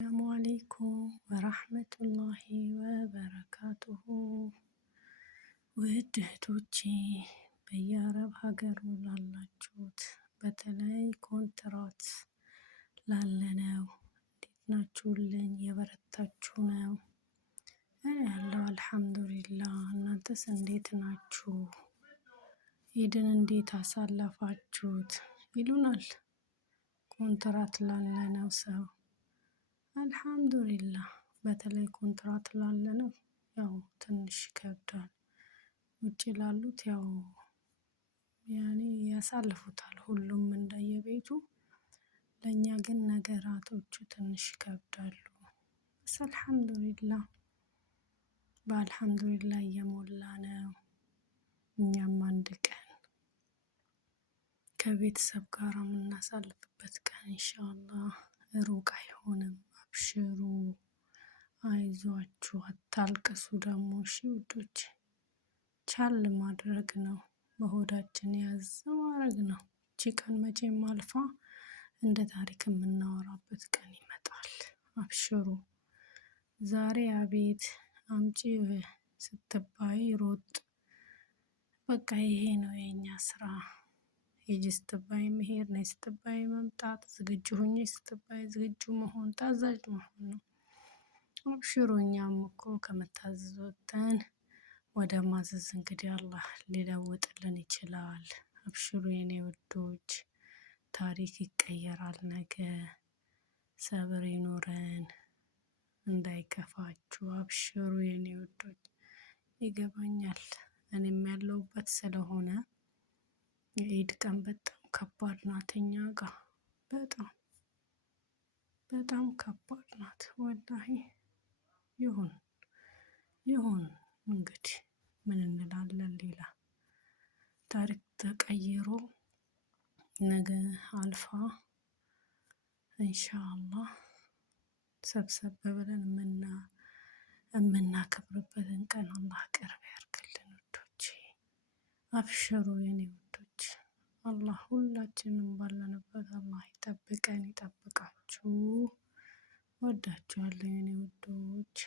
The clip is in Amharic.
ሰላሙ አሌይኩም ወራህመቱላሂ ወበረካቱሁ። ውድ እህቶቼ በየአረብ ሀገሩ ላላችሁት በተለይ ኮንትራት ላለነው እንዴት ናችሁልኝ? የበረታችሁ ነው? እኔ ያለው አልሐምዱሊላህ። እናንተስ እንዴት ናችሁ? ኢድን እንዴት አሳለፋችሁት ይሉናል ኮንትራት ላለነው ሰው። አልሐምዱሊላህ በተለይ ኮንትራት ላለነው ያው ትንሽ ይከብዳል። ውጪ ላሉት ያኔ ያሳልፉታል ሁሉም እንደየቤቱ። ለእኛ ግን ነገራቶቹ ትንሽ ይከብዳሉ። አልሐምዱሊላህ በአልሐምዱሊላህ እየሞላ ነው። እኛም አንድ ቀን ከቤተሰብ ጋር የምናሳልፍበት ቀን ኢንሻአላህ ሩቅ አይሆንም። አብሽሩ፣ አይዟችሁ፣ አታልቅሱ። ደግሞ እሺ ውዶች ቻል ማድረግ ነው። በሆዳችን ያዝ ማድረግ ነው። እቺ ቀን መቼም አልፋ እንደ ታሪክ የምናወራበት ቀን ይመጣል። አብሽሩ። ዛሬ አቤት አምጪ ስትባይ ሮጥ። በቃ ይሄ ነው የኛ ስራ። ሂጂ ስትባይ መሄድ፣ ነይ ስትባይ መምጣት፣ ዝግጁ ሁኚ ስትባይ ዝግጁ መሆን፣ ታዛዥ መሆን ነው። አብሽሩ። እኛም እኮ ከመታዘዝ ወጥተን ወደ ማዘዝ እንግዲህ አላህ ሊለውጥልን ይችላል። አብሽሩ የኔ ውዶች፣ ታሪክ ይቀየራል ነገ። ሰብር ይኑረን፣ እንዳይከፋችሁ። አብሽሩ የኔ ውዶች። ይገባኛል፣ እኔም ያለሁበት ስለሆነ የኢድ ቀን በጣም ከባድ ናት እኛ ጋር። በጣም ከባድ ናት ወላሂ። ይሁን እንግዲህ ምን እንላለን ሌላ። ታሪክ ተቀይሮ ነገ አልፋ ኢንሻአላህ ሰብሰብ ብለን የምናከብርበትን ቀን አላህ ቅርብ ያድርግልን ውዶቼ። አብሽሩ የኔ ውዶች። አላህ ሁላችንም ባለንበት አላህ ይጠብቀን፣ ይጠብቃችሁ። ወዳችኋለሁ የኔ ውዶች።